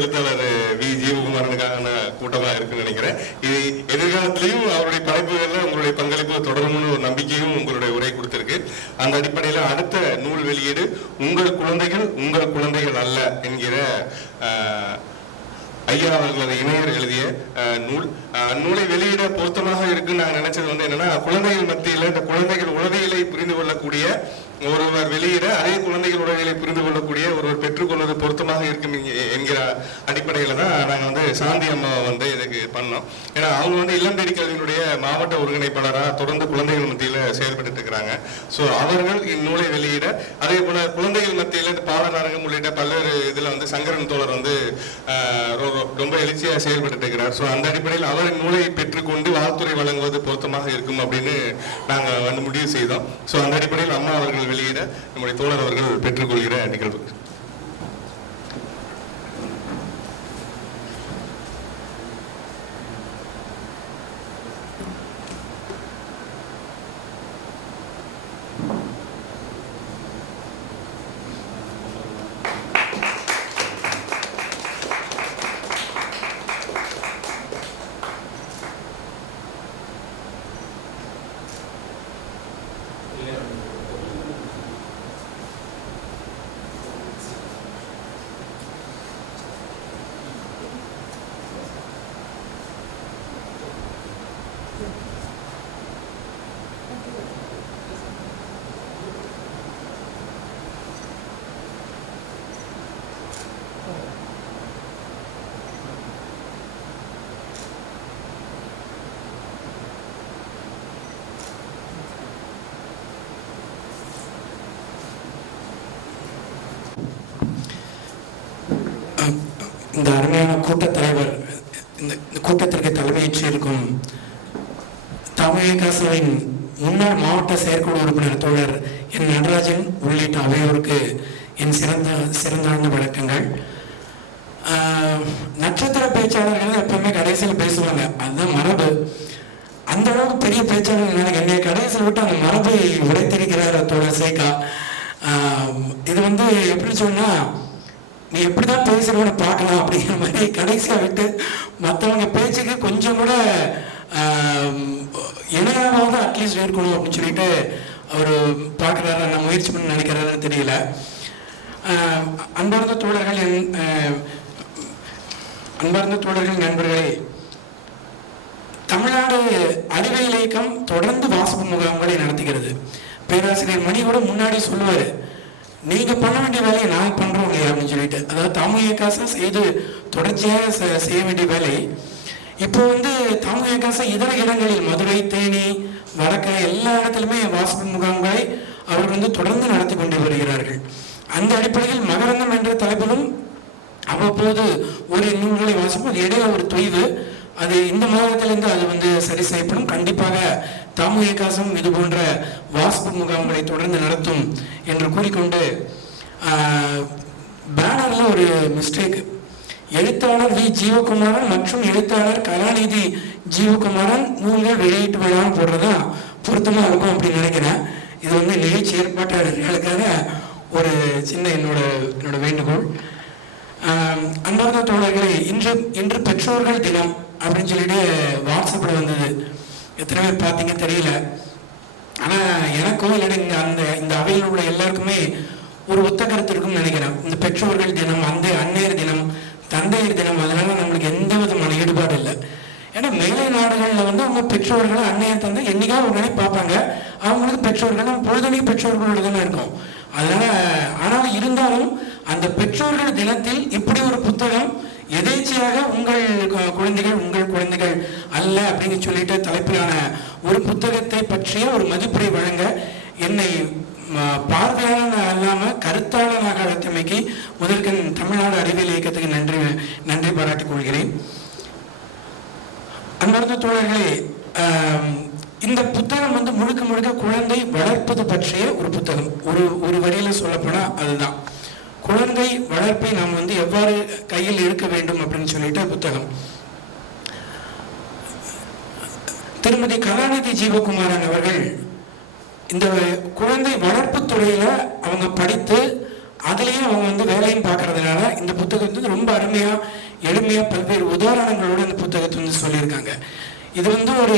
எழுத்தாளர் வி ஜீவகுமாரனுக்கான கூட்டமா இருக்குன்னு நினைக்கிறேன். இது எதிர்காலத்திலையும் அவருடைய படைப்புகள்ல உங்களுடைய பங்களிப்பு தொடரும்னு ஒரு நம்பிக்கையும் உங்களுடைய உரை கொடுத்திருக்கு. அந்த அடிப்படையில அடுத்த நூல் வெளியீடு உங்கள் குழந்தைகள் அல்ல என்கிற ஐயா அவர்களது இணையர் எழுதிய நூல். நூலை வெளியிட பொருத்தமாக இருக்குன்னு நான் நினைச்சது என்னன்னா, குழந்தைகள் மத்தியில இந்த குழந்தைகள் உளவியலை புரிந்து கொள்ளக்கூடிய ஒருவர் வெளியிட அதே குழந்தைகள் உளவியலை புரிந்து கொள்ளக்கூடிய ஒருவர் பெற்றுக்கொள்வது பொருத்தமாக இருக்கும் என்கிற அடிப்படையில தான் நாங்கள் சாந்தி அம்மாவை இதுக்கு பண்ணோம். ஏன்னா அவங்க இல்லம் தேடி கல்வியினுடைய மாவட்ட ஒருங்கிணைப்பாளராக தொடர்ந்து குழந்தைகள் மத்தியில செயல்பட்டு இருக்கிறாங்க. ஸோ அவர்கள் இந்நூலை வெளியிட, அதே போல குழந்தைகள் மத்தியில இந்த பாடநரங்கம் உள்ளிட்ட பல்வேறு இதுல சங்கரன் தோழர் ரொம்ப எழுச்சியாக செயல்பட்டு இருக்கிறார். ஸோ அந்த அடிப்படையில் அவரின் நூலை பெற்றுக்கொண்டு வாழ்த்துறை வழங்குவது பொருத்தமாக இருக்கும் அப்படின்னு நாங்கள் முடிவு செய்தோம். ஸோ அந்த அடிப்படையில் அம்மா அவர்கள் வெளியிட நம்முடைய தோழர் அவர்கள் பெற்றுக்கொள்கிற நிகழ்வு. இந்த அருமையான கூட்டத்தலைவர், இந்த கூட்டத்திற்கு தலைமையேற்றிருக்கும் தமிழகவின் முன்னாள் மாவட்ட செயற்குழு உறுப்பினர் தோழர் என் நடராஜன் உள்ளிட்ட அவையோருக்கு என் சிறந்தாழ்ந்த வணக்கங்கள். நட்சத்திர பேச்சாளர்கள் எப்பவுமே கடைசியில் பேசுவாங்க, அதுதான் மரபு. அந்த அளவுக்கு பெரிய பேச்சாளர்கள் என்னை கடைசியில் விட்டு அந்த மரபை உடைத்திருக்கிறார் தோழர் சேகா. இது எப்படி சொன்னா, நீ எப்படிதான் பேசுறவனை பார்க்கலாம் அப்படிங்கிற மாதிரி கடைசியாக விட்டு மற்றவங்க பேச்சுக்கு கொஞ்சம் கூட இணையாவது அட்லீஸ்ட் இருக்கணும் அப்படின்னு சொல்லிட்டு அவர் பார்க்குறாரு, நான் முயற்சி பண்ணி நினைக்கிறாருன்னு தெரியல. அன்பார்ந்த தோழர்கள் நண்பர்களே, தமிழ்நாடு அறிவியல் இயக்கம் தொடர்ந்து வாசிப்பு முகாம்களை நடத்துகிறது. பேராசிரியர் மணி கூட முன்னாடி சொல்லுவார், நீங்க பண்ண வேண்டிய வேலையை நாங்க பண்றோம் அப்படின்னு சொல்லிட்டு. அதாவது தமிழ் செய்து தொடர்ச்சியாக செய்ய வேண்டிய வேலை இப்போ தமிழ் இதர இடங்களில் மதுரை, தேனி, வடக்கு எல்லா இடத்திலுமே வாசிப்பு முகாம்களை அவர்கள் தொடர்ந்து நடத்தி கொண்டு வருகிறார்கள். அந்த அடிப்படையில் மகரந்தம் என்ற தலைப்பிலும் அவ்வப்போது ஒரு நூல்களை வாசிப்போம். இடையில ஒரு தொய்வு, அது இந்த மாதத்திலிருந்து அது சரி செய்யப்படும். கண்டிப்பாக தமிழ் இயக்கம் இது போன்ற வாசிப்பு முகாம்களை தொடர்ந்து நடத்தும் என்று கூறிக்கொண்டு, பேனர்ல ஒரு மிஸ்டேக், எழுத்தாளர் வி ஜீவகுமாரன் மற்றும் எழுத்தாளர் கலாநிதி ஜீவகுமாரன் நூல்கள் வெளியீட்டு விழான்னு போடுறதா பொருத்தமா இருக்கும் அப்படின்னு நினைக்கிறேன். இது நிகழ்ச்சி ஏற்பாட்டாளர்களுக்காக ஒரு சின்ன என்னோட வேண்டுகோள். அன்பார்ந்த தோழர்களே, இன்று பெற்றோர்கள் தினம் அப்படின்னு சொல்லிட்டு வாட்ஸ்அப்பில் வந்தது. எத்தனை பேர் பார்த்தீங்க தெரியல. ஆனால் எனக்கும் இல்லைன்னா இந்த அவையில் உள்ள எல்லாருக்குமே ஒரு ஒத்த கருத்து இருக்குன்னு நினைக்கிறேன். இந்த பெற்றோர்கள் தினம், அன்னையர் தினம், தந்தையர் தினம், அதனால நம்மளுக்கு எந்த விதமான ஈடுபாடு இல்லை. ஏன்னா மேலை நாடுகளில் அவங்க பெற்றோர்களும் அன்னையர் தந்தை என்னைக்காவது ஒரு நாளைக்கு பார்ப்பாங்க. அவங்களுக்கு பெற்றோர்களும் பொழுதுனைக்கு பெற்றோர்களோட தானே இருக்கும். ஆனால் இருந்தாலும் அந்த பெற்றோர்கள் தினத்தில் இப்படி ஒரு புத்தகம் எதேச்சையாக உங்கள் குழந்தைகள் அல்ல அப்படின்னு சொல்லிட்டு தலைப்பிலான ஒரு புத்தகத்தை பற்றிய ஒரு மதிப்புரை வழங்க என்னை பார்வையாளன் அல்லாம கருத்தாளனாக அழைத்தமைக்கு முதற்கண் தமிழ்நாடு அறிவியல் இயக்கத்துக்கு நன்றி பாராட்டிக் கொள்கிறேன். அன்பார்ந்த தோழர்களே, இந்த புத்தகம் முழுக்க குழந்தை வளர்ப்பது பற்றிய ஒரு புத்தகம். ஒரு வரியில சொல்லப்போனா அதுதான், குழந்தை வளர்ப்பை நாம் எவ்வாறு கையில் இருக்க வேண்டும் அப்படின்னு சொல்லிட்டு புத்தகம். திருமதி கலாநிதி ஜீவகுமாரன் அவர்கள் இந்த குழந்தை வளர்ப்பு துறையில அவங்க படித்து அதுலேயும் அவங்க வந்து வேலையும் பார்க்கறதுனால இந்த புத்தகத்தை வந்து ரொம்ப அருமையாக எளிமையாக பல்வேறு உதாரணங்களோடு இந்த புத்தகத்தை வந்து சொல்லியிருக்காங்க. இது வந்து ஒரு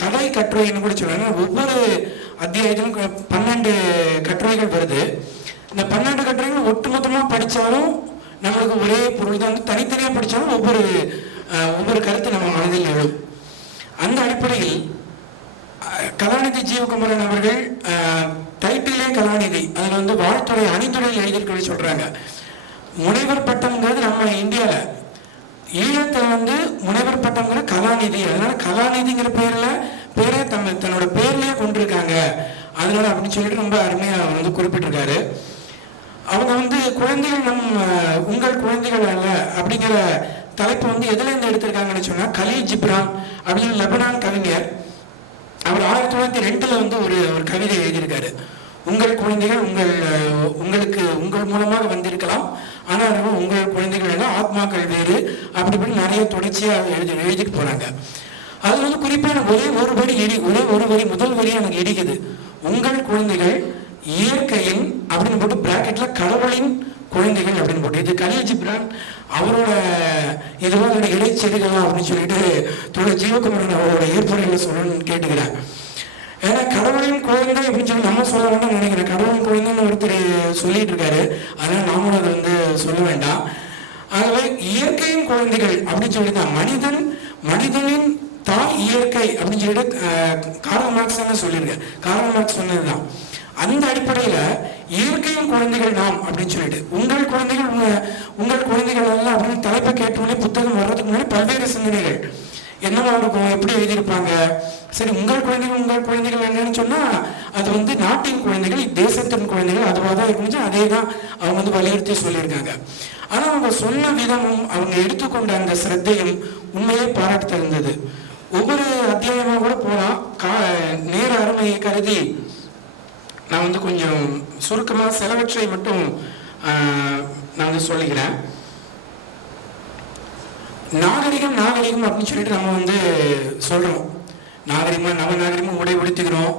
கதை கட்டுரைன்னு கூட சொல்றாங்க. ஒவ்வொரு அத்தியாயத்திலும் 12 கட்டுரைகள் வருது. இந்த 12 கட்டுரைகள் ஒட்டுமொத்தமாக படித்தாலும் நம்மளுக்கு ஒரே பொருள் தான். வந்து தனித்தனியாக படித்தாலும் ஒவ்வொரு கருத்து நம்ம மனதில் எழும். அந்த அடிப்படையில் கலாநிதி ஜீவகுமாரன் அவர்கள் டைட்டிலே கலாநிதி, அதில் வந்து வாழ்த்துறை அணிந்துரையில் எழுதியிருக்க சொல்கிறாங்க. முனைவர் பட்டம்ங்கிறது நம்ம இந்தியாவில், ஈழத்தில் வந்து முனைவர் பட்டம்ங்கிற கலாநிதி. அதனால கலாநிதிங்கிற பேரை தன்னோட பேர்லேயே கொண்டிருக்காங்க. அதனால அப்படின்னு சொல்லிட்டு ரொம்ப அருமையாக அவர் வந்து குறிப்பிட்டிருக்காரு. அவங்க வந்து குழந்தைகள் உங்கள் குழந்தைகள் அல்ல அப்படிங்கிற தலைப்பு வந்து எதுலேருந்து எடுத்திருக்காங்கன்னு சொன்னால், கலீல் ஜிப்ரான் அப்படின்னு லெபனான் கவிஞர், அவர் 1902 வந்து ஒரு கவிதை எழுதியிருக்காரு. உங்கள் குழந்தைகள் உங்கள் மூலமாக வந்திருக்கலாம், ஆனால் உங்கள் குழந்தைகள் எல்லாம் ஆத்மாக்கள் வேறு அப்படி நிறைய தொடர்ச்சியாக எழுதிட்டு போறாங்க. அது வந்து குறிப்பான ஒரே ஒரு வரி முதல் வரி எனக்கு இடிக்குது. உங்கள் குழந்தைகள் இயற்கையின் அப்படின்னு போட்டு பிராக்கெட்ல கடவுளின் குழந்தைகள் அப்படின்னு போட்டு. இது கலீல் ஜிப்ரான் அவரோட இதோட இடைச்செடிகளா அப்படின்னு சொல்லிட்டு ஜீவகுமாரன் அவரோட ஏற்புரைகளை சொல்லணும்னு கேட்டுக்கிறேன். ஏன்னா கடவுளின் குழந்தை அப்படின்னு சொல்லி நம்ம சொல்ல வேண்டாம் நினைக்கிறேன். கடவுளின் குழந்தைன்னு ஒருத்தர் சொல்லிட்டு இருக்காரு, அதனால நாமளும் அதை வந்து சொல்ல வேண்டாம். ஆகவே இயற்கையின் குழந்தைகள் அப்படின்னு சொல்லிதான் மனிதனின் தாய் இயற்கை அப்படின்னு சொல்லிட்டு கார்ல் மார்க்ஸ் சொல்லியிருக்கேன். கார்ல் மார்க்ஸ் சொன்னதுதான். அந்த அடிப்படையில இயற்கையின் குழந்தைகள் நாம் அப்படின்னு சொல்லிட்டு உங்கள் குழந்தைகள் எல்லாம் அப்படின்னு தலைப்பை கேட்டோடனே புத்தகம் வர்றதுக்கு முன்னாடி பல்வேறு சிந்தனைகள் என்னவா இருக்கும், எப்படி எழுதியிருப்பாங்க. சரி, உங்கள் குழந்தைகள் என்னன்னு சொன்னா அது வந்து நாட்டின் குழந்தைகள், தேசத்தின் குழந்தைகள் அதுவாக தான் இருக்குன்னு அதே தான் அவங்க வந்து வலியுறுத்தி சொல்லியிருக்காங்க. ஆனா அவங்க சொன்ன விதமும் அவங்க எடுத்துக்கொண்ட அந்த சிரத்தையும் உண்மையே பாராட்டு தகுந்தது. ஒவ்வொரு அத்தியாயமா கூட போலாம். நேர அருமையை கருதி நான் வந்து கொஞ்சம் சுருக்கமாக சிலவற்றை மட்டும் நான் வந்து சொல்லிக்கிறேன். நாகரிகம் அப்படின்னு சொல்லிட்டு நம்ம வந்து சொல்றோம். நவநாகரிகமாக உடை உடுத்துக்கிறோம்.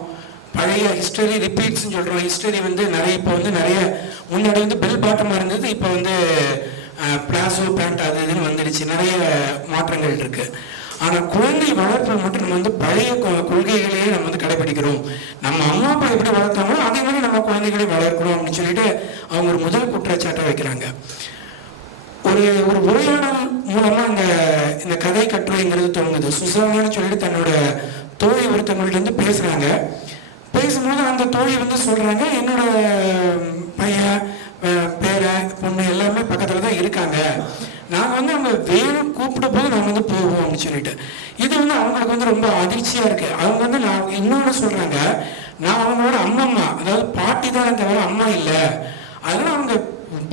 பழைய ஹிஸ்டரி ரிப்பீட்ஸ்ன்னு சொல்றோம். ஹிஸ்டரி வந்து இப்போ வந்து நிறைய முன்னாடி வந்து பெல் பாட்டமாக இருந்தது, இப்போ வந்து பிளாசோ பேண்ட் அது இதுன்னு வந்துடுச்சு. நிறைய மாற்றங்கள் இருக்கு. ஆனால் குழந்தை வளர்ப்பை மட்டும் நம்ம வந்து பழைய கொள்கைகளையே நம்ம வந்து கடைபிடிக்கிறோம். நம்ம அம்மா அப்பா எப்படி வளர்த்தாங்களோ அதே மாதிரி நம்ம குழந்தைகளை வளர்க்கிறோம் அப்படின்னு சொல்லிட்டு அவங்க ஒரு முதல் குற்றச்சாட்டை வைக்கிறாங்க. ஒரு உரையாடல் மூலமா இந்த கதை கட்டுரைங்கிறது தொடங்குது. சுசானான்னு சொல்லிட்டு தன்னோட தோழி ஒருத்தவங்கள்ட்ட இருந்து பேசுறாங்க. பேசும்போது அந்த தோழி வந்து சொல்றாங்க, என்னோட பையன் பேர பொண்ணு எல்லாமே பக்கத்துல தான் இருக்காங்க, நாங்கள் வந்து அவங்க வேணும் கூப்பிட்ட போது நாங்கள் வந்து போவோம் அப்படின்னு சொல்லிட்டு. இது வந்து அவங்களுக்கு வந்து ரொம்ப அதிர்ச்சியா இருக்கு. அவங்க வந்து நான் இன்னொன்று சொல்றாங்க, நான் அவங்களோட அம்மம்மா, அதாவது பாட்டி தான் தவிர அம்மா இல்லை. அதனால அவங்க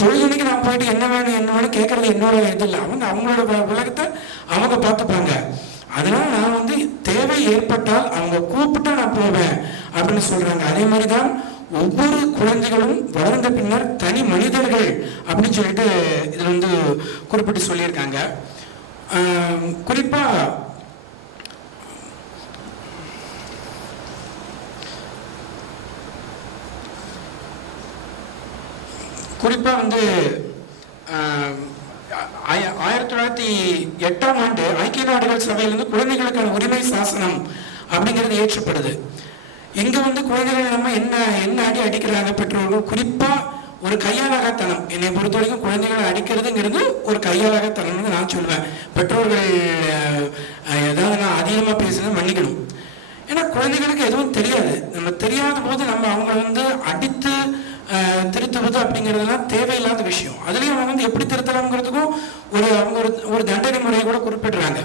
பொழுதுனைக்கு நான் போயிட்டு என்ன வேணும் கேட்கறது என்னோட இது இல்லை. அவங்களோட உலகத்தை அவங்க பார்த்துப்பாங்க. அதனால நான் வந்து தேவை ஏற்பட்டால் அவங்க கூப்பிட்டா நான் போவேன் அப்படின்னு சொல்றாங்க. அதே மாதிரிதான் ஒவ்வொரு குழந்தைகளும் வளர்ந்த பின்னர் தனி மனிதர்கள் அப்படின்னு சொல்லிட்டு இதுல வந்து குறிப்பிட்டு சொல்லியிருக்காங்க. குறிப்பா வந்து 1908 ஐக்கிய நாடுகள் சபையிலிருந்து குழந்தைகளுக்கான உரிமை சாசனம் அப்படிங்கிறது ஏற்றப்படுது. இங்க வந்து குழந்தைகள் நம்ம என்ன அடிக்கிறாங்க பெற்றோர்கள், குறிப்பா ஒரு கையாளகத்தனம். என்னை பொறுத்த வரைக்கும் குழந்தைகளை அடிக்கிறதுங்கிறது ஒரு கையாளகத்தனம்னு நான் சொல்லுவேன். பெற்றோர்கள் ஏதாவது நான் அதிகமா பேசுறது மன்னிக்கணும். ஏன்னா குழந்தைகளுக்கு எதுவும் தெரியாது. நம்ம தெரியாத போது நம்ம அவங்களை வந்து அடித்து திருத்துவது அப்படிங்கிறதுலாம் தேவையில்லாத விஷயம். அதுலேயும் அவங்க வந்து எப்படி திருத்தலாம்ங்கிறதுக்கும் ஒரு தண்டனை முறையை கூட குறிப்பிடுறாங்க.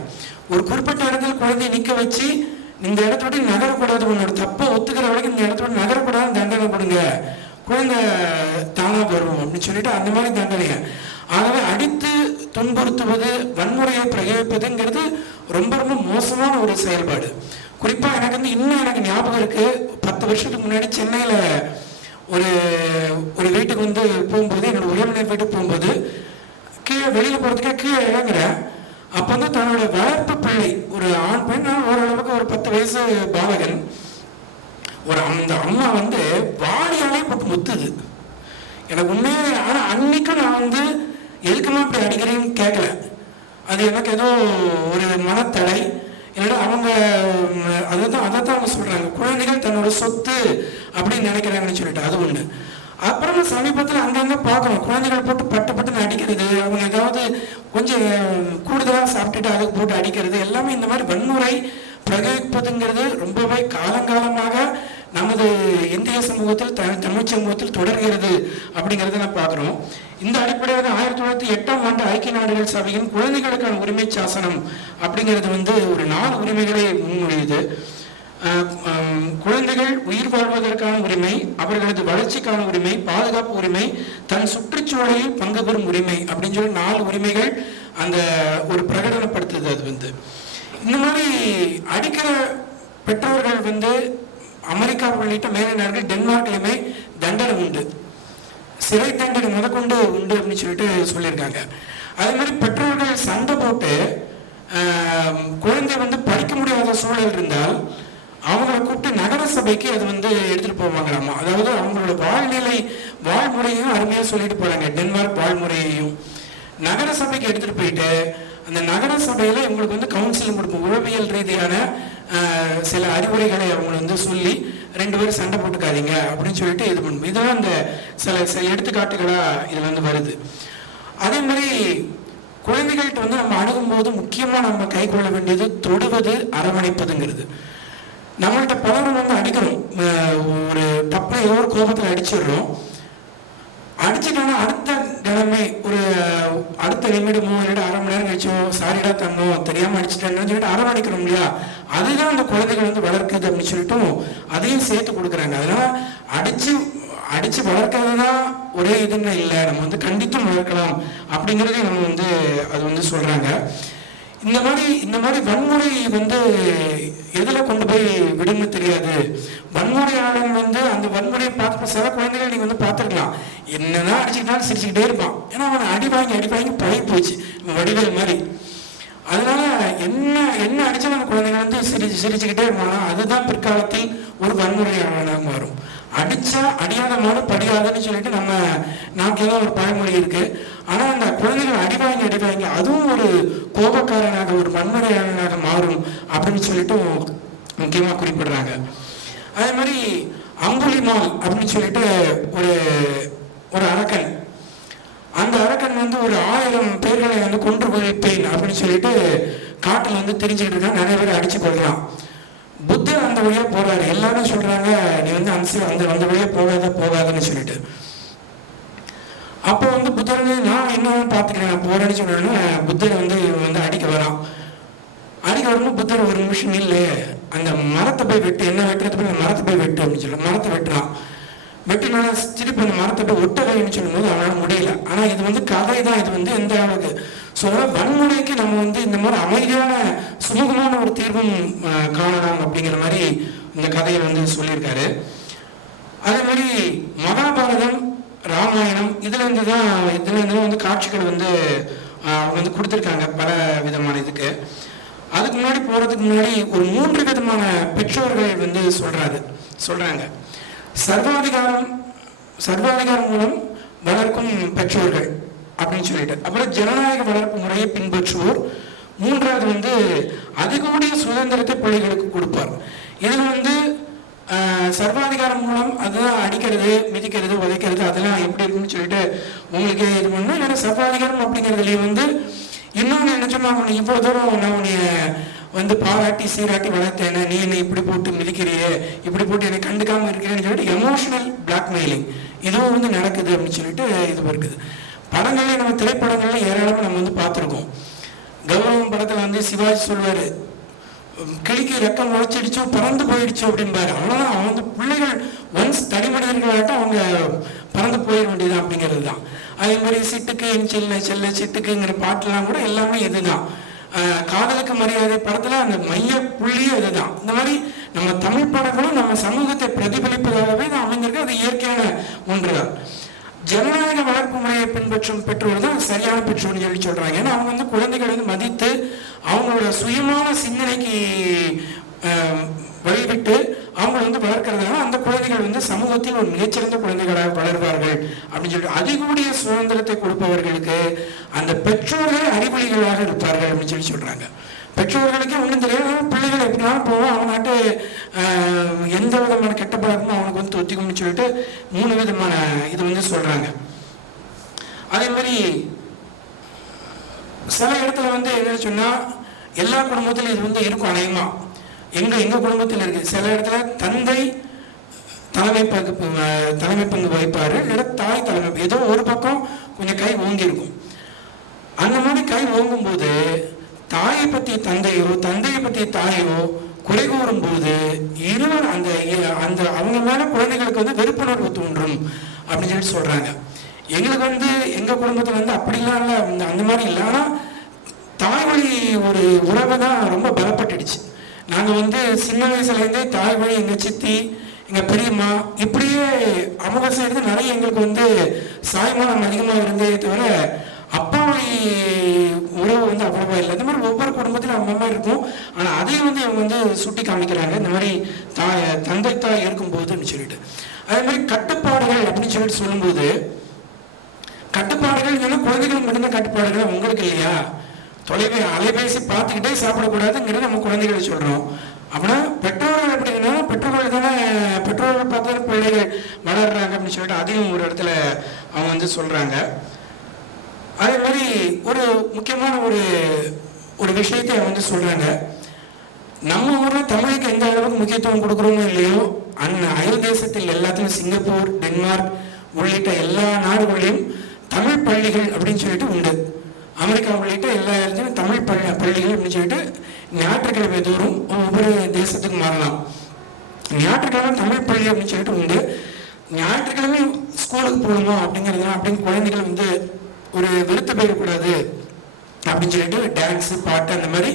ஒரு குறிப்பிட்ட இடத்துல குழந்தைய நிற்க வச்சு இந்த இடத்தோட நகரக்கூடாது, உன்னோட தப்பை ஒத்துக்கிற வரைக்கும் இந்த இடத்தோட நகரக்கூடாது தண்டனை கொடுங்க, குழந்தை தானா வரும் அப்படின்னு சொல்லிட்டு அந்த மாதிரி தண்டனைங்க. ஆகவே அடித்து துன்புறுத்துவது, வன்முறையை பிரயோகிப்பதுங்கிறது ரொம்ப ரொம்ப மோசமான ஒரு செயல்பாடு. குறிப்பா எனக்கு வந்து இன்னும் ஞாபகம் இருக்கு. 10 வருஷத்துக்கு முன்னாடி சென்னையில ஒரு வீட்டுக்கு வந்து போகும்போது, என்னோட உறவினர் வீட்டுக்கு போகும்போது கீழே வெளியில போறதுக்கே கீழே இறங்குறேன். அப்போ வந்து தன்னோட வளர்ப்பு பிள்ளை ஒரு ஆண் பெண், ஓரளவுக்கு ஒரு 10 வயசு பாலகன், அந்த அம்மா வந்து வாடியாலே போட்டு முத்துது. எனக்கு உண்மையே. ஆனால் அன்னைக்கும் நான் வந்து எதுக்குமா இப்படி அடிக்கிறேன்னு கேட்கல. அது எனக்கு ஏதோ ஒரு மனத்தடை, இல்லைன்னா அவங்க அதைத்தான் அவங்க சொல்கிறாங்க, குழந்தைகள் தன்னோட சொத்து அப்படின்னு நினைக்கிறாங்கன்னு சொல்லிட்டு. அது ஒன்று. அப்புறமா சமீபத்தில் அங்கங்கே பார்க்குறோம், குழந்தைகள் போட்டு பட்டு அடிக்கிறது, அவங்க ஏதாவது கொஞ்சம் கூடுதலாக சாப்பிட்டுட்டு அதுக்கு போட்டு அடிக்கிறது, எல்லாமே இந்த மாதிரி வன்முறை பிரயோகிப்பதுங்கிறது ரொம்பவே காலங்காலமாக நமது இந்திய சமூகத்தில் தமிழ் சமூகத்தில் தொடர்கிறது அப்படிங்கிறத நான் பார்க்குறோம். இந்த அடிப்படையில் 1908 ஐக்கிய நாடுகள் சபையின் குழந்தைகளுக்கான உரிமை சாசனம் அப்படிங்கிறது வந்து ஒரு 4 உரிமைகளை முன்மொழியுது. குழந்தைகள் உயிர் வாழ்வதற்கான உரிமை, அவர்களது வளர்ச்சிக்கான உரிமை, பாதுகாப்பு உரிமை, தன் சுற்றுச்சூழலில் பங்கு பெறும் உரிமை அப்படின்னு சொல்லி 4 உரிமைகள் அந்த ஒரு பிரகடனப்படுத்துது. அது வந்து இந்த மாதிரி அடிக்கிற பெற்றோர்கள் வந்து அமெரிக்கா உள்ளிட்ட மேலை நாடுகள், டென்மார்க்லையுமே தண்டனை உண்டு, சிறை தண்டனை முதற்கொண்டு உண்டு அப்படின்னு சொல்லிட்டு சொல்லியிருக்காங்க. அதே மாதிரி பெற்றோர்கள் சண்டை போட்டு குழந்தை வந்து படிக்க முடியாத சூழல் இருந்தால் அவங்களை கூப்பிட்டு நகர சபைக்கு அது வந்து எடுத்துட்டு போவாங்களாமா. அதாவது அவங்களோட வாழ்முறையும் அருமையாக சொல்லிட்டு போறாங்க. டென்மார்க் வாழ்முறையையும் நகர சபைக்கு எடுத்துட்டு போயிட்டு அந்த நகர சபையில இவங்களுக்கு வந்து கவுன்சிலிங் கொடுக்கும், உளவியல் ரீதியான சில அறிவுரைகளை அவங்க வந்து சொல்லி 2 பேரும் சண்டை போட்டுக்காதீங்க அப்படின்னு சொல்லிட்டு இது பண்ணும். இதெல்லாம் இந்த சில எடுத்துக்காட்டுகளா இதுல வந்து வருது. அதே மாதிரி குழந்தைகள்கிட்ட வந்து நம்ம அணுகும்போது முக்கியமா நம்ம கை கொள்ள வேண்டியது தொடுவது, அரவணைப்பதுங்கிறது. நம்மள்கிட்ட பலரும் வந்து அடிக்கிறோம், ஒரு டப்புல ஏதோ ஒரு கோபத்தில் அடிச்சிடுறோம். அடிச்சுட்டோம்னா அடுத்த கிழமை ஒரு அடுத்த நிமிடமோ இல்லை அரை மணி நேரம் கழிச்சோ சாரிடா தன்னோ தெரியாம அடிச்சுட்டேன்னு சொல்லிட்டு அரவணைக்கிறோம் இல்லையா, அதுதான் அந்த குழந்தைகள் வந்து வளர்க்குது அப்படின்னு சொல்லிட்டும் அதையும் சேர்த்து கொடுக்குறாங்க. அதனால அடிச்சு வளர்க்கறதுதான் ஒரே இதுன்னு இல்லை, நம்ம வந்து கண்டித்தும் வளர்க்கலாம் அப்படிங்கிறதையும் நம்ம வந்து அது வந்து சொல்றாங்க. இந்த மாதிரி வன்முறை வந்து எதுல கொண்டு போய் விடுன்னு தெரியாது. வன்முறையாளன் வந்து அந்த வன்முறையை பார்த்து சில குழந்தைகள் நீங்க வந்து பார்த்துருக்கலாம், என்னதான் அடிச்சுக்கிட்டாலும் சிரிச்சுக்கிட்டே இருப்பான். ஏன்னா அவனை அடி வாங்கி பழகி போச்சு வடிவேல் மாதிரி. அதனால என்ன அடிச்சாலும் அந்த குழந்தைங்க வந்து சிரிச்சுக்கிட்டே இருப்பானா, அதுதான் பிற்காலத்தில் ஒரு வன்முறையாளனாக மாறும். அடிச்சா அடியாத மாடு படியாதுன்னு சொல்லிட்டு நமக்கு ஒரு பழமொழி இருக்கு. ஆனா அந்த குழந்தைகள் அடி வாங்கி அதுவும் ஒரு கோபக்காரனாக, ஒரு வன்முறையாளனாக மாறும் அப்படின்னு சொல்லிட்டு முக்கியமா குறிப்பிடுறாங்க. அதே மாதிரி அம்புலிமால் அப்படின்னு சொல்லிட்டு ஒரு அரக்கன், அந்த அரக்கன் வந்து ஒரு 1000 பேர்களை வந்து கொன்று குவிப்பேன் அப்படின்னு சொல்லிட்டு காட்டுல வந்து தெரிஞ்சுக்கிட்டு இருக்கான், நிறைய பேர் அடிச்சு கொள்றான். புத்தர் அந்த வழியா போறாரு, எல்லாரும் சொல்றாங்க நீ வந்து அந்த வழியா போகாதுன்னு சொல்லிட்டு. அப்போ வந்து புத்தர் வந்து நான் என்ன பார்த்துக்கிறேன் போறேன்னு சொன்னோன்னா புத்தர் வந்து அடிக்க வரான். அடிக்க வரும்போது புத்தர் ஒரு நிமிஷம் இல்லை, அந்த மரத்தை போய் வெட்டு, என்ன வெட்டுறது போய் மரத்தை போய் வெட்டு அப்படின்னு சொல்லி மரத்தை வெட்டுறான். வெட்டினால திருப்பி அந்த மரத்தை போய் ஒட்ட கைன்னு சொல்லும் போது அவனால் முடியல. ஆனா இது வந்து கதை தான், இது வந்து எந்த அளவுக்கு வன்முறைக்கு நம்ம வந்து இந்த மாதிரி அமைதியான சுமூகமான ஒரு தீர்வும் காணலாம் அப்படிங்கிற மாதிரி இந்த கதையை வந்து சொல்லியிருக்காரு. அதே மாதிரி மகாபாரதம், ராமாயணம் இதுல இருந்து வந்து காட்சிகள் வந்து அவங்க வந்து கொடுத்துருக்காங்க பல விதமான இதுக்கு. அதுக்கு முன்னாடி போறதுக்கு முன்னாடி ஒரு 3 விதமான பெற்றோர்கள் வந்து சொல்றாங்க. சர்வாதிகாரம் மூலம் வளர்க்கும் பெற்றோர்கள் அப்படின்னு சொல்லிட்டு, அப்புறம் ஜனநாயக வளர்ப்பு முறையை பின்பற்றுவோர், 3வது வந்து அதிகூடிய சுதந்திரத்தை பிள்ளைகளுக்கு கொடுப்பார். இதுல வந்து சர்வாதிகாரம் மூலம் அதுதான் அடிக்கிறது, மிதிக்கிறது, உதைக்கிறது அதெல்லாம் எப்படி இருக்குன்னு சொல்லிட்டு உங்களுக்கு இது பண்ணணும். ஏன்னா சர்வாதிகாரம் அப்படிங்கிறதுலயே வந்து இன்னொன்று என்ன சொன்னா, இவ்வளவு தூரம் நான் உன்னைய வந்து பாராட்டி சீராட்டி வளர்த்தேன், நீ என்னை இப்படி போட்டு மிதிக்கிறியே, இப்படி போட்டு என்னை கண்டுக்காம இருக்கிறேன்னு சொல்லிட்டு எமோஷனல் பிளாக்மெயிலிங் இதுவும் வந்து நடக்குது அப்படின்னு சொல்லிட்டு இது இருக்குது. படங்கள்ல நம்ம திரைப்படங்கள்ல ஏராளமாக நம்ம வந்து பார்த்துருக்கோம். கௌரவம் படத்துல வந்து சிவாஜி சொல்வாரு, கிளிக்கு ரெக்கம் முளைச்சிடுச்சோ பறந்து போயிடுச்சோ அப்படின்பாரு. அவ்வளோதான், அவன் வந்து பிள்ளைகள் ஒன்ஸ் தனி மனிதர்களாட்டம் அவங்க பறந்து போயிட வேண்டியதான் அப்படிங்கிறது தான். அதே மாதிரி சிட்டுக்கு என் செல்ல சிட்டுக்குங்கிற பாட்டுலாம் கூட எல்லாமே இதுதான். காதலுக்கு மரியாதை படத்துல அந்த மைய புள்ளியே இதுதான். இந்த மாதிரி நம்ம தமிழ் படங்களும் நம்ம சமூகத்தை பிரதிபலிப்பதாகவே தான் அமைந்திருக்கு. அது இயற்கையான ஒன்றுதான். ஜனநாயக வளர்ப்பு முறையை பின்பற்றும் பெற்றோர் தான் சரியான பெற்றோர்னு சொல்லி சொல்றாங்க. ஏன்னா அவங்க வந்து குழந்தைகளை வந்து மதித்து அவங்களோட சுயமான சிந்தனைக்கு வழிவிட்டு அவங்க வந்து வளர்க்கறதுனால அந்த குழந்தைகள் வந்து சமூகத்தில் ஒரு மிகச்சிறந்த குழந்தைகளாக வளர்வார்கள் அப்படின்னு சொல்லிட்டு அதிகூடிய சுதந்திரத்தை கொடுப்பவர்களுக்கு அந்த பெற்றோர்கள் அறிவொளிகளாக இருப்பார்கள் அப்படின்னு சொல்றாங்க. பெற்றோர்களுக்கே ஒன்றும் தெரியாது, பிள்ளைகள் எப்படினாலும் போவோம், அவனாட்டு எந்த விதமான கெட்ட பழக்கமும் அவனுக்கு வந்து ஒத்திக்கும்னு சொல்லிட்டு 3 விதமான இது வந்து சொல்றாங்க. அதே மாதிரி சில இடத்துல வந்து என்ன சொன்னா எல்லா குடும்பத்திலும் இது வந்து இருக்கும். அநேகமா எங்க குடும்பத்தில் இருக்கு. சில இடத்துல தந்தை தலைமை பங்கு வகிப்பாரு, இல்லைன்னா தாய் தலைமை, ஏதோ ஒரு பக்கம் கொஞ்சம் கை ஓங்கி இருக்கும். அந்த மாதிரி கை ஓங்கும் போது தாயை பற்றி தந்தையோ தந்தையை பற்றி தாயோ குறை கூறும் போது இருவர் அந்த அந்த அவங்க மேல குழந்தைகளுக்கு வந்து வெறுப்புணர்வு தோன்றும் அப்படின்னு சொல்லிட்டு சொல்றாங்க. எங்களுக்கு வந்து எங்க குடும்பத்துல வந்து அப்படிலாம் இல்லை, அந்த மாதிரி இல்லை. ஆனா தாய் வழி ஒரு உறவை தான் ரொம்ப பலப்பட்டுடுச்சு. நாங்க வந்து சின்ன வயசுல இருந்தே தாய் வழி எங்க சித்தி எங்க பெரியம்மா இப்படியே அவங்க சைடு நிறைய எங்களுக்கு வந்து சாய்மானம் அதிகமாக இருந்தே தவிர அப்பா வழி உறவு வந்து அவ்வளவா இல்லை. இந்த மாதிரி ஒவ்வொரு குடும்பத்திலும் அவங்க மாதிரி இருக்கும். ஆனா அதையும் வந்து அவங்க வந்து சுட்டி காமிக்கிறாங்க, இந்த மாதிரி தந்தை தாய் இருக்கும்போதுன்னு சொல்லிட்டு. அதே மாதிரி கட்டுப்பாடுகள் அப்படின்னு சொல்லிட்டு சொல்லும்போது, கட்டுப்பாடுகள் சொன்னா குழந்தைகள் மட்டும்தான் கட்டுப்பாடுகள், உங்களுக்கு இல்லையா? அலைபேசி பார்த்துக்கிட்டே சாப்பிடக்கூடாதுங்கிறது நம்ம குழந்தைகளை சொல்றோம். அப்படின்னா பெற்றோர்கள் எப்படின்னா பெற்றோர்கள் தானே, பெற்றோர்கள் பார்த்து பிள்ளைகள் வளர்றாங்க அப்படின்னு சொல்லிட்டு அதையும் ஒரு இடத்துல அவங்க வந்து சொல்றாங்க. அதே மாதிரி ஒரு முக்கியமான ஒரு விஷயத்தை வந்து சொல்றாங்க. நம்ம ஊர்ல தமிழுக்கு எந்த அளவுக்கு முக்கியத்துவம் கொடுக்குறோமோ இல்லையோ, அயல் தேசத்தில் எல்லாத்தையும் சிங்கப்பூர், டென்மார்க் உள்ளிட்ட எல்லா நாடுகளிலும் தமிழ் பள்ளிகள் அப்படின்னு சொல்லிட்டு உண்டு. அமெரிக்கா உள்ளிட்ட எல்லா இடத்துலையும் தமிழ் பள்ளிகள் அப்படின்னு சொல்லிட்டு ஞாயிற்றுக்கிழமை தோறும் ஒவ்வொரு தேசத்துக்கு மாறலாம். ஞாயிற்றுக்கிழமை தமிழ் பள்ளி அப்படின்னு சொல்லிட்டு உண்டு. ஞாயிற்றுக்கிழமை ஸ்கூலுக்கு போகணுமா அப்படிங்கிறதுலாம் அப்படின்னு குழந்தைகள் வந்து ஒரு வெறுத்து போயிடக்கூடாது அப்படின்னு சொல்லிட்டு டான்ஸ் பாட்டு அந்த மாதிரி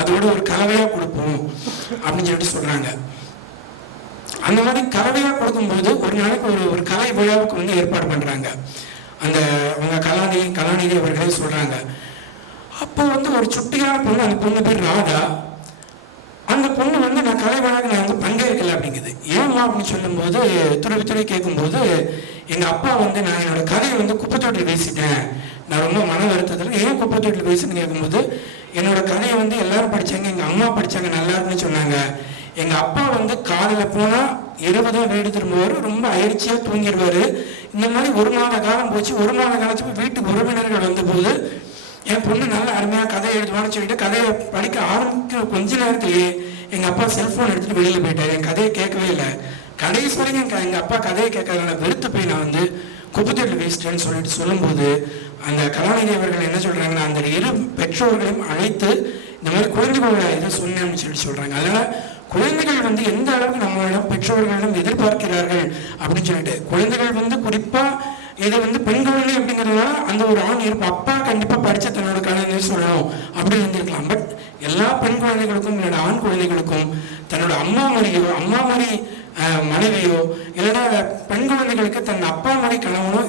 அதோட ஒரு கலவையா கொடுப்போம் அப்படின்னு சொல்லிட்டு சொல்றாங்க. அந்த மாதிரி கலவையா கொடுக்கும்போது ஒரு நாளைக்கு ஒரு கலை விழாவுக்கு வந்து ஏற்பாடு பண்றாங்க. அந்த அவங்க கலாநிதி அவர்களே சொல்றாங்க. அப்போ வந்து ஒரு சுட்டியான பொண்ணு, அந்த பொண்ணு பேர் ராதா. அந்த பொண்ணு வந்து நான் கலை விழாவுக்கு நான் வந்து பங்கேற்கல அப்படிங்குது. ஏமா அப்படின்னு சொல்லும்போது துருவி கேட்கும்போது, எங்க அப்பா வந்து நான் என்னோட கதையை வந்து குப்பைத்தொட்டில் பேசிட்டேன், நான் ரொம்ப மன வருத்தத்தில். ஏன் குப்பைத்தொட்டில் பேசுன்னு கேட்கும்போது, என்னோட கதையை வந்து எல்லாரும் படிச்சாங்க, எங்க அம்மா படிச்சாங்க, நல்லா இருக்குன்னு சொன்னாங்க. எங்க அப்பா வந்து காலையில போனா இரவு தான் வீடு திரும்புவார், ரொம்ப அயற்சியா தூங்கிடுவாரு. இந்த மாதிரி 1 மாத காலம் போச்சு. 1 மாத காலத்துக்கு வீட்டுக்கு உறவினர்கள் வந்த போது என் பொண்ணு நல்ல அருமையா கதை எழுதுவான்னு சொல்லிட்டு கதையை படிக்க ஆரம்பிக்க கொஞ்ச நேரத்திலேயே எங்க அப்பா செல்போன் எடுத்துட்டு வெளியில போயிட்டாரு. என் கதையை கேட்கவே இல்லை. கடைசி வரைக்கும் எங்க அப்பா கதையை கேட்கறதுனால வெறுத்து போய் நான் வந்து குப்பைத்தொட்டில் பேசிட்டேன்னு சொல்லிட்டு சொல்லும்போது, அந்த கலாநிதி அவர்கள் என்ன சொல்றாங்கன்னா, அந்த 2 பெற்றோர்களையும் அழைத்து இந்த மாதிரி குழந்தைகளோட இதை சொன்னேன்னு சொல்றாங்க. அதனால குழந்தைகள் வந்து எந்த அளவுக்கு நம்மளிடம் பெற்றோர்களிடம் எதிர்பார்க்கிறார்கள் அப்படின்னு சொல்லிட்டு, குழந்தைகள் வந்து குறிப்பா இது வந்து பெண் குழந்தை அப்படிங்கிறதுனால அந்த ஒரு ஆண் இருப்பு, அப்பா கண்டிப்பா படிச்ச தன்னோட கலைஞரை சொல்லணும் அப்படி இருந்திருக்கலாம். பட் எல்லா பெண் குழந்தைகளுக்கும் இல்லைன்னா ஆண் குழந்தைகளுக்கும் தன்னோட அம்மா மாதிரி மனைவியோ இல்லைன்னா பெண் குழந்தைகளுக்கு தன் அப்பா மாதிரி கணவனோ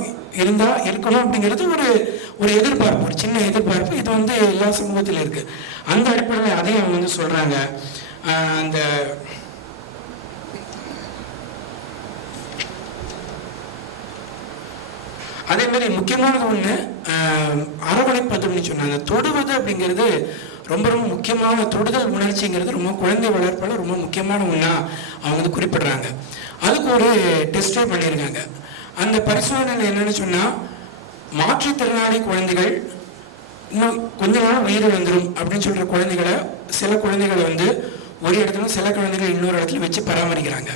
இருக்கணும் அப்படிங்கிறது ஒரு எதிர்பார்ப்பு, ஒரு சின்ன எதிர்பார்ப்பு. இது வந்து எல்லா சமூகத்திலும் இருக்கு. அந்த அடிப்படையில் அதையும் அவங்க வந்து சொல்றாங்க. அந்த அதே மாதிரி முக்கியமானது ஒண்ணு அரவணைப்பதுன்னு சொன்னாங்க. தொடுவது அப்படிங்கிறது ரொம்ப ரொம்ப முக்கியமான, தொடுதல் உணர்ச்சிங்கிறது ரொம்ப குழந்தை வளர்ப்பால ரொம்ப முக்கியமான ஒண்ணா அவங்க வந்து குறிப்பிடுறாங்க. அதுக்கு ஒரு டெஸ்டே பண்ணியிருக்காங்க. அந்த பரிசோதனையில் என்னன்னு சொன்னா, மாற்றுத்திறனாளி குழந்தைகள் இன்னும் கொஞ்ச நாள் உயிர் வந்துடும் அப்படின்னு சொல்ற குழந்தைகளை, சில குழந்தைகளை வந்து ஒரு இடத்துல, சில குழந்தைகள் இன்னொரு இடத்துல வச்சு பராமரிக்கிறாங்க.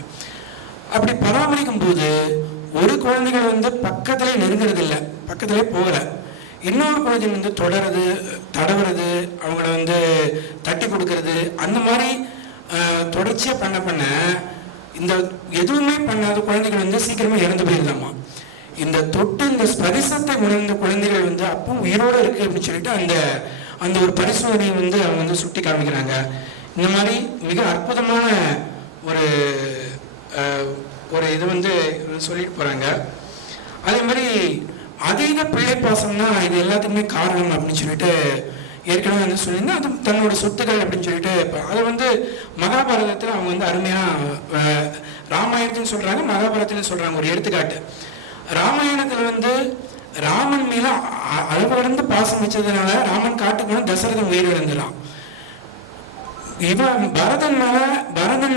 அப்படி பராமரிக்கும் போது ஒரு குழந்தைகள் வந்து பக்கத்திலே நெருங்கிறது இல்லை, பக்கத்திலே போகல. இன்னொரு குழந்தைகள் வந்து தொடறது, தடவுறது, அவங்கள வந்து தட்டி கொடுக்கறது, அந்த மாதிரி தொடர்ச்சியா பண்ண இந்த எதுவுமே பண்ணாத குழந்தைகள் வந்து சீக்கிரமா இறந்து போயிருந்தாமா. இந்த தொட்டு இந்த ஸ்பரிசத்தை உணர்ந்த குழந்தைகள் வந்து அப்போ உயிரோட இருக்கு அப்படின்னு சொல்லிட்டு அந்த ஒரு பரிசோதனையை வந்து அவங்க வந்து சுட்டி காமிக்கிறாங்க. இந்த மாதிரி மிக அற்புதமான ஒரு இது வந்து சொல்லிட்டு போறாங்க. அதே மாதிரி அதீத பிள்ளை பாசம்னா இது எல்லாத்துக்குமே காரணம் அப்படின்னு சொல்லிட்டு ஏற்கனவே வந்து சொல்லியிருந்தேன். அது தன்னோட சொத்துக்கள் அப்படின்னு சொல்லிட்டு அதை வந்து மகாபாரதத்தில் அவங்க வந்து அருமையாக ராமாயணத்தின்னு சொல்கிறாங்க, மகாபாரதத்தின்னு சொல்கிறாங்க. ஒரு எடுத்துக்காட்டு, ராமாயணத்தில் வந்து ராமன் மேல அளவடந்து பாசம் வச்சதுனால ராமன் காட்டுக்கு போன தசரதன் உயிரிழந்துடான். இவன் பரதன்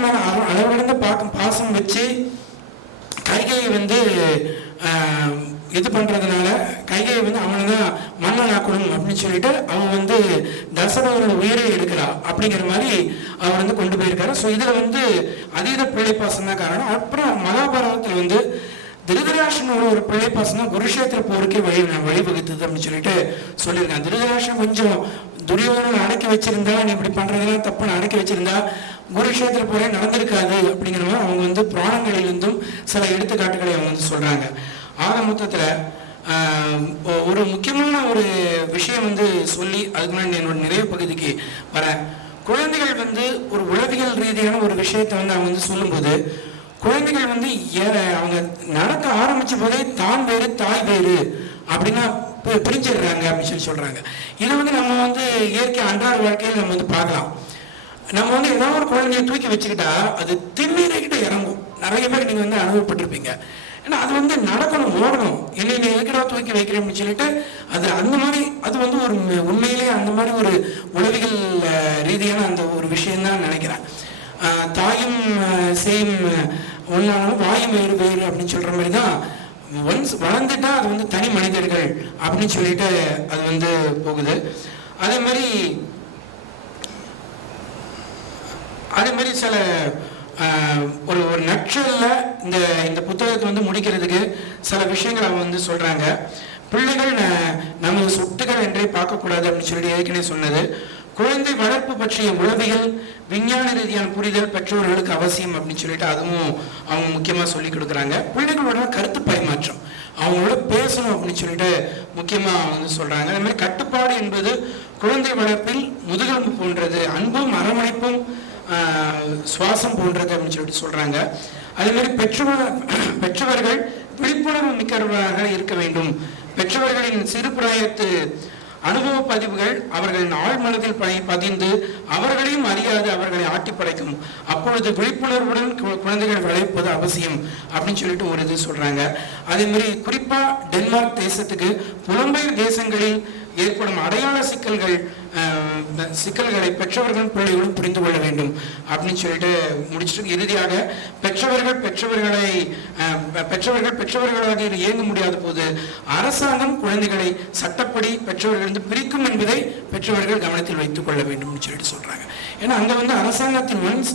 மேல அளவடந்து பாசம் வச்சு கைகையை வந்து இது பண்றதுனால கைகையை வந்து அவனை தான் மன்னனாக்கணும் அப்படின்னு சொல்லிட்டு அவன் வந்து தசரதனோட உயிரை எடுக்கிறா அப்படிங்கிற மாதிரி அவர் வந்து கொண்டு போயிருக்காரு. ஸோ இதுல வந்து அதீத பிள்ளை பாசம் தான் காரணம். அப்புறம் மகாபாரதத்துல வந்து திருதராஷ்டிரனோட ஒரு பிள்ளை பாசம் தான் குருஷேத்திர போருக்கே வழிவகுத்தது அப்படின்னு சொல்லிட்டு சொல்லியிருக்கான். திருதராஷ்டிரன் கொஞ்சம் துரியோதனனை அடக்கி வச்சிருந்தா, நீ இப்படி பண்றதெல்லாம் தப்புன்னு அடக்கி வச்சிருந்தா குருஷேத்திர போரே நடந்திருக்காது அப்படிங்கிற மாதிரி அவங்க வந்து புராணங்களிலிருந்தும் சில எடுத்துக்காட்டுகளை அவங்க வந்து சொல்றாங்க. ஆக மொத்தத்துல ஒரு முக்கியமான ஒரு விஷயம் வந்து சொல்லி அதுக்கு முன்னாடி என்னோட நிறைவு பகுதிக்கு வரேன். குழந்தைகள் வந்து ஒரு உளவியல் ரீதியான ஒரு விஷயத்தை வந்து அவங்க வந்து சொல்லும்போது, குழந்தைகள் வந்து அவங்க நடக்க ஆரம்பிச்ச போதே தான் வேறு தாய் வேறு அப்படின்னா பிரிஞ்சிடுறாங்க அப்படின்னு சொல்லி சொல்றாங்க. இதை வந்து நம்ம வந்து இயற்கை அன்றாட வாழ்க்கையில் நம்ம வந்து பார்க்கலாம். நம்ம வந்து ஏதாவது ஒரு குழந்தைய தூக்கி வச்சுக்கிட்டா அது திண்ணீர்கிட்ட இறங்கும். நிறைய பேர் நீங்க வந்து அனுபவப்பட்டிருப்பீங்க. ஏன்னா அது வந்து நடக்கணும், ஓடணும். என்னை நீ எதுக்கடா தூக்கி வைக்கிறேன் அப்படின்னு சொல்லிட்டு அது அந்த மாதிரி அது வந்து ஒரு உண்மையிலேயே அந்த மாதிரி ஒரு உளவியல் ரீதியான அந்த ஒரு விஷயம் தான் நினைக்கிறேன். தாயும் சேம் ஒன்னாலும் வாயும் வேறு வேறு அப்படின்னு சொல்ற மாதிரி தான் ஒன்ஸ் வளர்ந்துட்டா அது வந்து தனி மனிதர்கள் அப்படின்னு சொல்லிட்டு அது வந்து போகுது. அதே மாதிரி சில ஒரு ஒரு நட்சல்ல இந்த புத்தகத்தை வந்து முடிக்கிறதுக்கு சில விஷயங்கள் அவங்க வந்து சொல்றாங்க. பிள்ளைகள் நமது சொத்துக்கள் என்றே பார்க்கக்கூடாது அப்படின்னு சொல்லிட்டு ஏற்கனவே சொன்னது. குழந்தை வளர்ப்பு பற்றிய உளவியல் விஞ்ஞான ரீதியான புரிதல் பெற்றோர்களுக்கு அவசியம் அப்படின்னு சொல்லிட்டு அதுவும் அவங்க முக்கியமா சொல்லி கொடுக்குறாங்க. பிள்ளைகளோட கருத்து பரிமாற்றம், அவங்களோட பேசணும் அப்படின்னு சொல்லிட்டு முக்கியமா வந்து சொல்றாங்க. அதே மாதிரி கட்டுப்பாடு என்பது குழந்தை வளர்ப்பில் முதுகெலும்பு போன்றது, அன்பும் அரவணைப்பும் சுவாசம் போன்றது அப்படின்னு சொல்லிட்டு சொல்றாங்க. அதே மாதிரி பெற்றவர்கள் விழிப்புணர்வு மிக்கவர்களாக இருக்க வேண்டும். பெற்றவர்களின் சிறு பிராயத்து அனுபவ பதிவுகள் அவர்களின் ஆழ் மனதில் பதிந்து அவர்களையும் அறியாது அவர்களை ஆட்டி படைக்கும். அப்பொழுது விழிப்புணர்வுடன் குழந்தைகள் வளர்ப்பது அவசியம் அப்படின்னு சொல்லிட்டு ஒரு இது சொல்றாங்க. அதே மாதிரி குறிப்பா டென்மார்க் தேசத்துக்கு புலம்பெயர் தேசங்களில் ஏற்படும் அடையாள சிக்கல்களை பெற்றவர்களும் பிள்ளைகளும் புரிந்து கொள்ள வேண்டும் அப்படின்னு சொல்லிட்டு முடிச்சுட்டு இறுதியாக பெற்றவர்களாக இயங்க முடியாத போது அரசாங்கம் குழந்தைகளை சட்டப்படி பெற்றவர்களிருந்து பிரிக்கும் என்பதை பெற்றவர்கள் கவனத்தில் வைத்துக் கொள்ள வேண்டும் சொல்லிட்டு சொல்றாங்க. ஏன்னா அங்க வந்து அரசாங்கத்தின் ஒன்ஸ்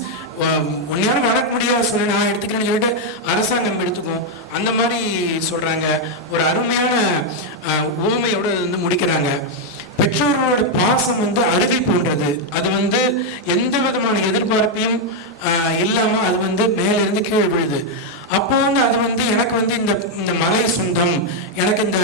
ஒன்னையாலும் வளர்க்க முடியாது சொல்லி நான் எடுத்துக்கிறேன்னு சொல்லிட்டு அரசாங்கம் எடுத்துக்கும் அந்த மாதிரி சொல்றாங்க. ஒரு அருமையான ஊமையோட வந்து முடிக்கிறாங்க. பெற்றோர்களோட பாசம் வந்து அருவி போன்றது. அது வந்து எந்த விதமான எதிர்பார்ப்பையும் இல்லாம அது வந்து மேலிருந்து கீழே விழுது. அப்போ வந்து அது வந்து எனக்கு வந்து இந்த மலை சொந்தம், எனக்கு இந்த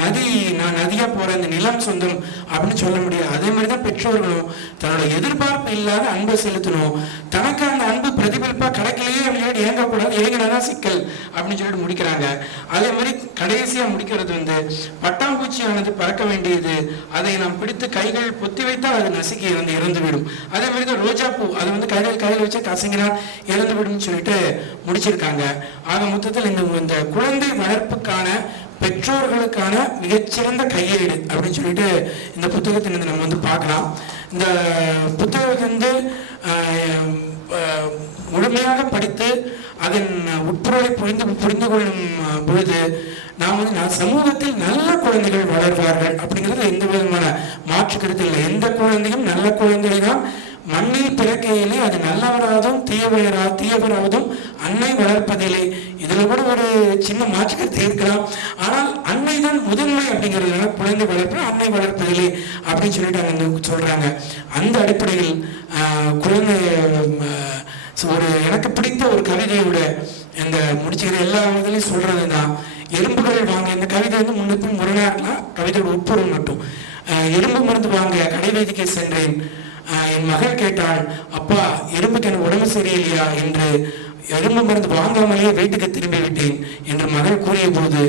நதி, நான் நதியா போற இந்த நிலம் சொந்தம் அப்படின்னு சொல்ல முடியாது. அதே மாதிரிதான் பெற்றோர்களும் தன்னோட எதிர்பார்ப்பு இல்லாத அன்பை செலுத்தணும். தனக்கு அந்த அன்பு பிரதிபலிப்பா கிடைக்கலையே அப்படின்னு ஏங்கக்கூடாது, ஏங்கினாதான் சிக்கல் அப்படின்னு சொல்லிட்டு முடிக்கிறாங்க. அதே மாதிரி கடைசியா முடிக்கிறது வந்து பட்டாம்பூச்சியானது பறக்க வேண்டியது, அதை நாம் பிடித்து கைகள் பொத்தி வைத்தால் அது நசுக்கி இறந்துவிடும். அதே மாதிரி தான் ரோஜா பூ, அதை வந்து கையில் வச்சு கசங்கினால் இறந்து விடும் சொல்லிட்டு முடிச்சிருக்காங்க. ஆக மொத்தத்தில் இந்த குழந்தை வளர்ப்புக்கான பெற்றோர்களுக்கான மிகச்சிறந்த கையேடு அப்படின்னு சொல்லிட்டு இந்த புத்தகத்திலிருந்து நம்ம வந்து பார்க்கலாம். இந்த புத்தகத்தை வந்து முழுமையாக படித்து அதன் உட்பொருளை புரிந்து கொள்ளும் பொழுது நாம் வந்து சமூகத்தில் நல்ல குழந்தைகள் வளர்வார்கள் அப்படிங்கிறது எந்த விதமான மாற்று கருத்து இல்லை. எந்த குழந்தையும் நல்ல குழந்தை தான். மண்ணில் பிறக்கையிலே அது நல்லவராவதும் தீயவராவதும் அன்னை வளர்ப்பதில்லை. இதுல கூட ஒரு சின்ன மாற்று கருத்து இருக்கலாம். ஆனால் அன்னை தான் முதன்மை அப்படிங்கிறதுனால குழந்தை வளர்ப்பு அன்னை வளர்ப்பதில்லை அப்படின்னு சொல்லிட்டு அங்க சொல்றாங்க. அந்த அடிப்படையில் குழந்தை ஒரு எனக்கு பிடித்த ஒரு கவிதையோட இந்த முடிச்சுக்கிற எல்லா இதுலையும் சொல்றதுதான் எறும்புகள் வாங்க. இந்த கவிதை வந்து முன்னுக்கும் முரணா இருக்கலாம், கவிதையோட உட்பொருள் மட்டும். எறும்பு மருந்து வாங்க கடைவீதிக்கு சென்றேன். என் மகள் கேட்டாள், அப்பா எறும்புக்கு எனக்கு உடம்பு சரியில்லையா என்று. எறும்பு மருந்து வாங்காமலேயே வீட்டுக்கு திரும்பி விட்டேன் என்று மகள் கூறிய போது